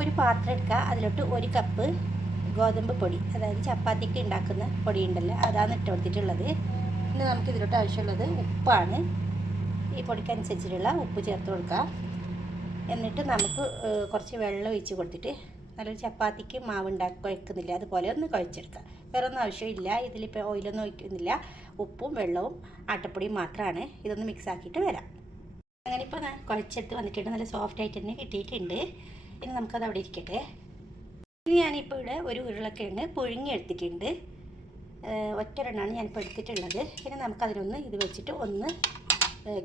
ഒരു പാത്രം എടുക്കുക, അതിലോട്ട് 1 കപ്പ് ഗോതമ്പ് പൊടി, അതായത് ചപ്പാത്തിക്ക് ഉണ്ടാക്കുന്ന പൊടി ഉണ്ടല്ലോ, അതാണ് ഇട്ട് കൊടുത്തിട്ടുള്ളത്. പിന്നെ നമുക്ക് ഇതിലോട്ട് ആവശ്യമുള്ളത് ഉപ്പാണ്. ഈ പൊടിക്കനുസരിച്ചിട്ടുള്ള ഉപ്പ് ചേർത്ത് കൊടുക്കുക. എന്നിട്ട് നമുക്ക് കുറച്ച് വെള്ളം ഒഴിച്ച് കൊടുത്തിട്ട് നല്ലൊരു ചപ്പാത്തിക്ക് മാവ് കുഴക്കുന്നില്ല അതുപോലെ ഒന്ന് കുഴച്ചെടുക്കുക. വേറെ ഒന്നും ആവശ്യമില്ല. ഇതിലിപ്പോൾ ഓയിലൊന്നും ഒഴിക്കുന്നില്ല. ഉപ്പും വെള്ളവും ആട്ടപ്പൊടിയും മാത്രമാണ്. ഇതൊന്ന് മിക്സ് ആക്കിയിട്ട് വരാം. അങ്ങനെ ഇപ്പോൾ ഞാൻ കുഴച്ചെടുത്ത് വന്നിട്ടുണ്ട്. നല്ല സോഫ്റ്റ് ആയിട്ട് തന്നെ കിട്ടിയിട്ടുണ്ട്. ഇനി നമുക്കത് അവിടെ ഇരിക്കട്ടെ. ഇനി ഞാനിപ്പോൾ ഇവിടെ ഒരു ഉരുളക്കിഴങ്ങ് പുഴുങ്ങി എടുത്തിട്ടുണ്ട്. ഒറ്റൊരെണ്ണമാണ് ഞാനിപ്പോൾ എടുത്തിട്ടുള്ളത്. ഇനി നമുക്കതിനൊന്ന് ഇത് വെച്ചിട്ട് ഒന്ന്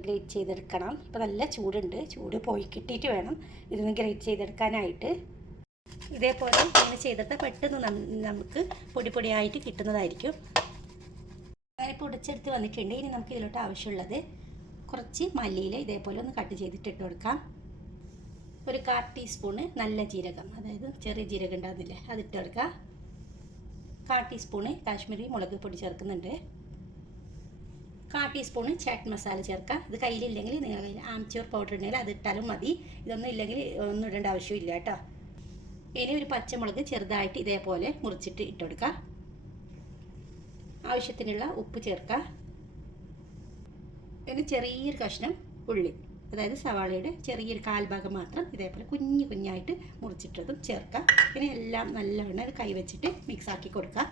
ഗ്രേറ്റ് ചെയ്തെടുക്കണം. ഇപ്പോൾ നല്ല ചൂടുണ്ട്. ചൂട് പോയി കിട്ടിയിട്ട് വേണം ഇതൊന്ന് ഗ്രേറ്റ് ചെയ്തെടുക്കാനായിട്ട്. ഇതേപോലെ ഇങ്ങനെ ചെയ്തിട്ട് പെട്ടെന്ന് നമുക്ക് പൊടിയായിട്ട് കിട്ടുന്നതായിരിക്കും. ഞാനിപ്പോൾ ഉടച്ചെടുത്ത് വന്നിട്ടുണ്ട്. ഇനി നമുക്ക് ഇതിലോട്ട് ആവശ്യമുള്ളത് കുറച്ച് മല്ലിയില ഇതേപോലെ ഒന്ന് കട്ട് ചെയ്തിട്ട് ഇട്ട് കൊടുക്കാം. ഒരു 1/4 ടീസ്പൂണ് നല്ല ജീരകം, അതായത് ചെറിയ ജീരകം ഉണ്ടാകുന്നില്ലേ, അതിട്ട് കൊടുക്കുക. 1/4 ടീസ്പൂണ് കാശ്മീരി മുളക് പൊടി ചേർക്കുന്നുണ്ട്. 1/4 ടീസ്പൂണ് ചാറ്റ് മസാല ചേർക്കുക. ഇത് കയ്യിലില്ലെങ്കിൽ നിങ്ങളുടെ കയ്യിൽ ആംചൂർ പൗഡർ ഉണ്ടെങ്കിൽ അത് ഇട്ടാലും മതി. ഇതൊന്നും ഇല്ലെങ്കിൽ ഒന്നും ഇടേണ്ട ആവശ്യമില്ല കേട്ടോ. ഇനി ഒരു പച്ചമുളക് ചെറുതായിട്ട് ഇതേപോലെ മുറിച്ചിട്ട് ഇട്ട് കൊടുക്കുക. ആവശ്യത്തിനുള്ള ഉപ്പ് ചേർക്കുക. ഇനി ചെറിയൊരു കഷ്ണം ഉള്ളി, അതായത് സവാളയുടെ ചെറിയൊരു 1/4 ഭാഗം മാത്രം ഇതേപോലെ കുഞ്ഞായിട്ട് മുറിച്ചിട്ടതും ചേർക്കുക. ഇനി എല്ലാം നല്ലവണ്ണം കൈവച്ചിട്ട് മിക്സാക്കി കൊടുക്കുക.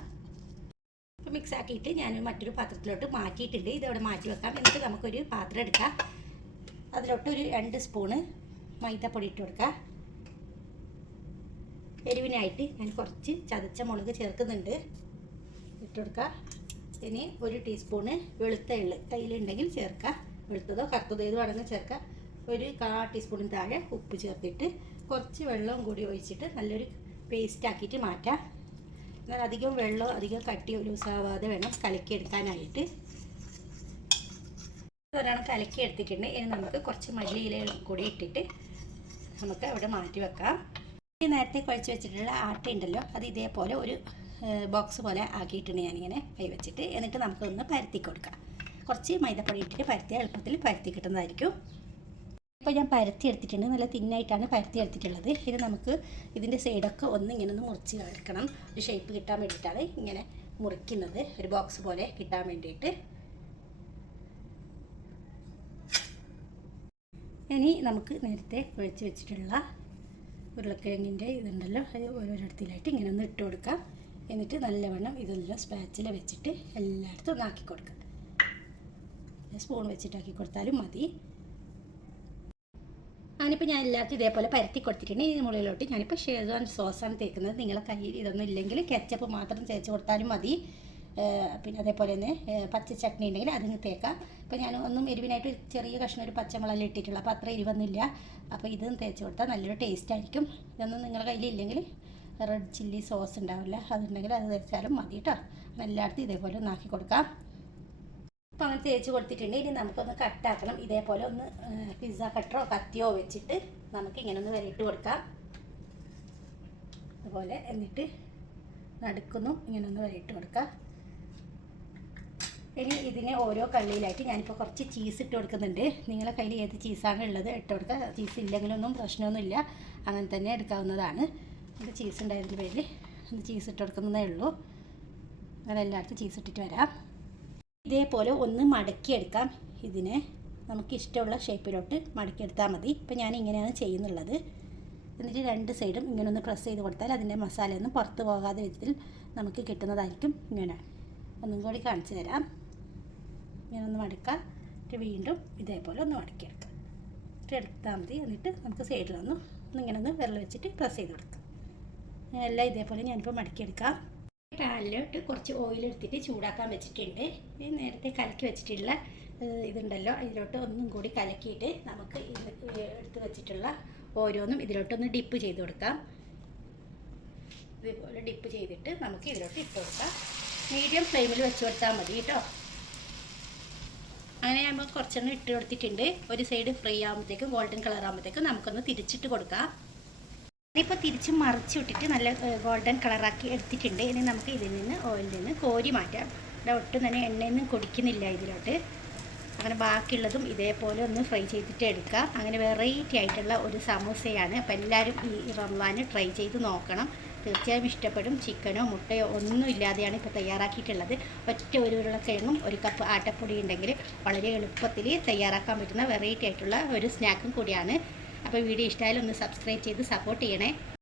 അപ്പോൾ മിക്സാക്കിയിട്ട് ഞാൻ മറ്റൊരു പാത്രത്തിലോട്ട് മാറ്റിയിട്ടുണ്ട്. ഇതവിടെ മാറ്റി വെക്കാം. എന്നിട്ട് നമുക്കൊരു പാത്രം എടുക്കാം. അതിലോട്ട് ഒരു 2 സ്പൂണ് മൈദപ്പൊടി ഇട്ട് കൊടുക്കുക. എരിവിനായിട്ട് ഞാൻ കുറച്ച് ചതച്ച മുളക് ചേർക്കുന്നുണ്ട്, ഇട്ട് കൊടുക്കുക. ഇനി 1 ടീസ്പൂണ് വെളുത്ത എള്ള് കയ്യിലുണ്ടെങ്കിൽ ചേർക്കുക. വെളുത്തതോ കറുത്തതോ ഏത് വേണമെങ്കിൽ ചേർക്കുക. ഒരു 1/4 ടീസ്പൂണിന് താഴെ ഉപ്പ് ചേർത്തിട്ട് കുറച്ച് വെള്ളവും കൂടി ഒഴിച്ചിട്ട് നല്ലൊരു പേസ്റ്റ് ആക്കിയിട്ട് മാറ്റാം. എന്നാൽ അധികം വെള്ളം അധികം കട്ടി ലൂസാവാതെ വേണം കലക്കിയെടുക്കാനായിട്ട്. ഒരെണ്ണം കലക്കി എടുത്തിട്ടുണ്ട്. ഇനി നമുക്ക് കുറച്ച് മല്ലിയില കൂടി ഇട്ടിട്ട് നമുക്ക് അവിടെ മാറ്റി വെക്കാം. ഈ നേരത്തെ കുഴച്ച് വെച്ചിട്ടുള്ള ആട്ട ഉണ്ടല്ലോ, അത് ഇതേപോലെ ഒരു ബോക്സ് പോലെ ആക്കിയിട്ടുണ്ട് ഞാനിങ്ങനെ കൈ വെച്ചിട്ട്. എന്നിട്ട് നമുക്കൊന്ന് പരത്തി കൊടുക്കാം. കുറച്ച് മൈദപ്പൊടി ഇട്ടിട്ട് പരത്തിയാൽ എളുപ്പത്തിൽ പരത്തി കിട്ടുന്നതായിരിക്കും. ഇപ്പോൾ ഞാൻ പരത്തി എടുത്തിട്ടുണ്ട്. നല്ല തിന്നായിട്ടാണ് പരത്തി എടുത്തിട്ടുള്ളത്. ഇത് നമുക്ക് ഇതിൻ്റെ സൈഡൊക്കെ ഇങ്ങനെ ഒന്ന് മുറിച്ച് എടുക്കണം. ഒരു ഷേപ്പ് കിട്ടാൻ വേണ്ടിയിട്ടാണ് ഇങ്ങനെ മുറിക്കുന്നത്, ഒരു ബോക്സ് പോലെ കിട്ടാൻ വേണ്ടിയിട്ട്. ഇനി നമുക്ക് നേരത്തെ കുഴച്ച് വെച്ചിട്ടുള്ള ഉരുളക്കിഴങ്ങിൻ്റെ ഇതുണ്ടല്ലോ, അത് ഓരോരിടത്തിലായിട്ട് ഇങ്ങനെ ഒന്ന് ഇട്ട് കൊടുക്കുക. എന്നിട്ട് നല്ലവണ്ണം ഇതെല്ലാം സ്പാച്ചിൽ വെച്ചിട്ട് എല്ലായിടത്തും ഒന്ന് ആക്കി കൊടുക്കുക. സ്പൂൺ വെച്ചിട്ടാക്കി കൊടുത്താലും മതി. ഞാനിപ്പോൾ ഞാൻ എല്ലാവർക്കും ഇതേപോലെ പരത്തി കൊടുത്തിട്ടുണ്ട്. ഈ മുകളിലോട്ട് ഞാനിപ്പോൾ ഷേസ്വാൻ സോസാണ് തേക്കുന്നത്. നിങ്ങളെ കയ്യിൽ ഇതൊന്നും ഇല്ലെങ്കിൽ കെച്ചപ്പ് മാത്രം തേച്ച് കൊടുത്താലും മതി. പിന്നെ അതേപോലെ തന്നെ പച്ച ചട്നി ഉണ്ടെങ്കിൽ അതിന് തേക്കാം. ഇപ്പോൾ ഞാൻ ഒന്നും എരിവിനായിട്ട് ചെറിയ കഷ്ണം ഒരു പച്ചമുളക് ഇട്ടിട്ടുള്ളൂ, അപ്പോൾ അത്ര എരിവൊന്നുമില്ല. അപ്പോൾ ഇതും തേച്ച് കൊടുത്താൽ നല്ലൊരു ടേസ്റ്റ് ആയിരിക്കും. ഇതൊന്നും നിങ്ങളുടെ കയ്യിലില്ലെങ്കിൽ റെഡ് ചില്ലി സോസ് ഉണ്ടാവില്ല, അതുണ്ടെങ്കിൽ അത് തേച്ചാലും മതി കേട്ടോ. എല്ലായിടത്തും ഇതേപോലെ ഒന്ന് ആക്കി കൊടുക്കാം. അപ്പോൾ അങ്ങനെ തേച്ച് കൊടുത്തിട്ടുണ്ട്. ഇനി നമുക്കൊന്ന് കട്ടാക്കണം. ഇതേപോലെ ഒന്ന് പിസ്സ കട്ടറോ കത്തിയോ വെച്ചിട്ട് നമുക്ക് ഇങ്ങനെ ഒന്ന് വരയിട്ട് കൊടുക്കാം. അതുപോലെ എന്നിട്ട് നടുക്കുന്നു ഇങ്ങനെ ഒന്ന് വരയിട്ട് കൊടുക്കാം. ഇനി ഇതിനെ ഓരോ കള്ളിയിലായിട്ട് ഞാനിപ്പോൾ കുറച്ച് ചീസ് ഇട്ട് കൊടുക്കുന്നുണ്ട്. നിങ്ങളുടെ കയ്യിൽ ഏത് ചീസാണ് ഉള്ളത് ഇട്ട് കൊടുക്കുക. ചീസ് ഇല്ലെങ്കിലൊന്നും പ്രശ്നമൊന്നുമില്ല, അങ്ങനെ തന്നെ എടുക്കാവുന്നതാണ്. ഇത് ചീസ് ഉണ്ടായതിൻ്റെ പേരിൽ ഇത് ചീസ് ഇട്ട് കൊടുക്കുന്നതേ ഉള്ളൂ. അങ്ങനെ എല്ലായിടത്തും ചീസ് ഇട്ടിട്ട് വരാം. ഇതേപോലെ ഒന്ന് മടക്കിയെടുക്കാം. ഇതിനെ നമുക്ക് ഇഷ്ടമുള്ള ഷേപ്പിലോട്ട് മടക്കിയെടുത്താൽ മതി. ഇപ്പം ഞാൻ ഇങ്ങനെയാണ് ചെയ്യുന്നുള്ളത്. എന്നിട്ട് 2 സൈഡും ഇങ്ങനെ ഒന്ന് പ്രസ് ചെയ്ത് കൊടുത്താൽ അതിൻ്റെ മസാലയൊന്നും പുറത്ത് പോകാതെ വിധത്തിൽ നമുക്ക് കിട്ടുന്നതായിരിക്കും. ഇങ്ങനെ ഒന്നും കൂടി കാണിച്ചു തരാം. ഇങ്ങനെ ഒന്ന് മടക്കുക. വീണ്ടും ഇതേപോലെ ഒന്ന് മടക്കിയെടുക്കാം. എടുത്താൽ മതി. എന്നിട്ട് നമുക്ക് സൈഡിലൊന്ന് ഇങ്ങനെ ഒന്ന് വിരൽ വെച്ചിട്ട് പ്രസ് ചെയ്ത് കൊടുക്കാം. എല്ലാം ഇതേപോലെ ഞാനിപ്പോൾ മടക്കിയെടുക്കാം. പാനിലോട്ട് കുറച്ച് ഓയിൽ എടുത്തിട്ട് ചൂടാക്കാൻ വെച്ചിട്ടുണ്ട്. നേരത്തെ കലക്കി വെച്ചിട്ടുള്ള ഇതുണ്ടല്ലോ, ഇതിലോട്ട് ഒന്നും കൂടി കലക്കിയിട്ട് നമുക്ക് എടുത്ത് വെച്ചിട്ടുള്ള ഓരോന്നും ഇതിലോട്ടൊന്ന് ഡിപ്പ് ചെയ്ത് കൊടുക്കാം. ഇതുപോലെ ഡിപ്പ് ചെയ്തിട്ട് നമുക്ക് ഇതിലോട്ട് ഇട്ട് കൊടുക്കാം. മീഡിയം ഫ്ലെയിമിൽ വെച്ച് കൊടുത്താൽ മതി കേട്ടോ. അങ്ങനെ നമ്മൾ കുറച്ചെണ്ണം ഇട്ട് കൊടുത്തിട്ടുണ്ട്. ഒരു സൈഡ് ഫ്രൈ ആകുമ്പോഴത്തേക്കും ഗോൾഡൻ കളർ ആകുമ്പോഴത്തേക്കും നമുക്കൊന്ന് തിരിച്ചിട്ട് കൊടുക്കാം. ഇപ്പോൾ തിരിച്ച് മറിച്ച് വിട്ടിട്ട് നല്ല ഗോൾഡൻ കളറാക്കി എടുത്തിട്ടുണ്ട്. ഇനി നമുക്ക് ഇതിൽ നിന്ന് ഓയിലിൽ നിന്ന് കോരി മാറ്റാം. ഇവിടെ ഒട്ടും തന്നെ എണ്ണയൊന്നും കുടിക്കുന്നില്ല ഇതിലോട്ട്. അങ്ങനെ ബാക്കിയുള്ളതും ഇതേപോലെ ഒന്ന് ഫ്രൈ ചെയ്തിട്ട് എടുക്കുക. അങ്ങനെ വെറൈറ്റി ആയിട്ടുള്ള ഒരു സമൂസയാണ്. അപ്പോൾ എല്ലാവരും ഈ റംളാന് ട്രൈ ചെയ്ത് നോക്കണം. തീർച്ചയായും ഇഷ്ടപ്പെടും. ചിക്കനോ മുട്ടയോ ഒന്നും ഇല്ലാതെയാണ് ഇപ്പോൾ തയ്യാറാക്കിയിട്ടുള്ളത്. ഒറ്റ ഒരു ഉരുളക്കിഴങ്ങും 1 കപ്പ് ആട്ടപ്പൊടി ഉണ്ടെങ്കിൽ വളരെ എളുപ്പത്തിൽ തയ്യാറാക്കാൻ പറ്റുന്ന വെറൈറ്റി ആയിട്ടുള്ള ഒരു സ്നാക്കും കൂടിയാണ്. അപ്പോൾ വീഡിയോ ഇഷ്ടമായാലും ഒന്ന് സബ്സ്ക്രൈബ് ചെയ്ത് സപ്പോർട്ട് ചെയ്യണേ.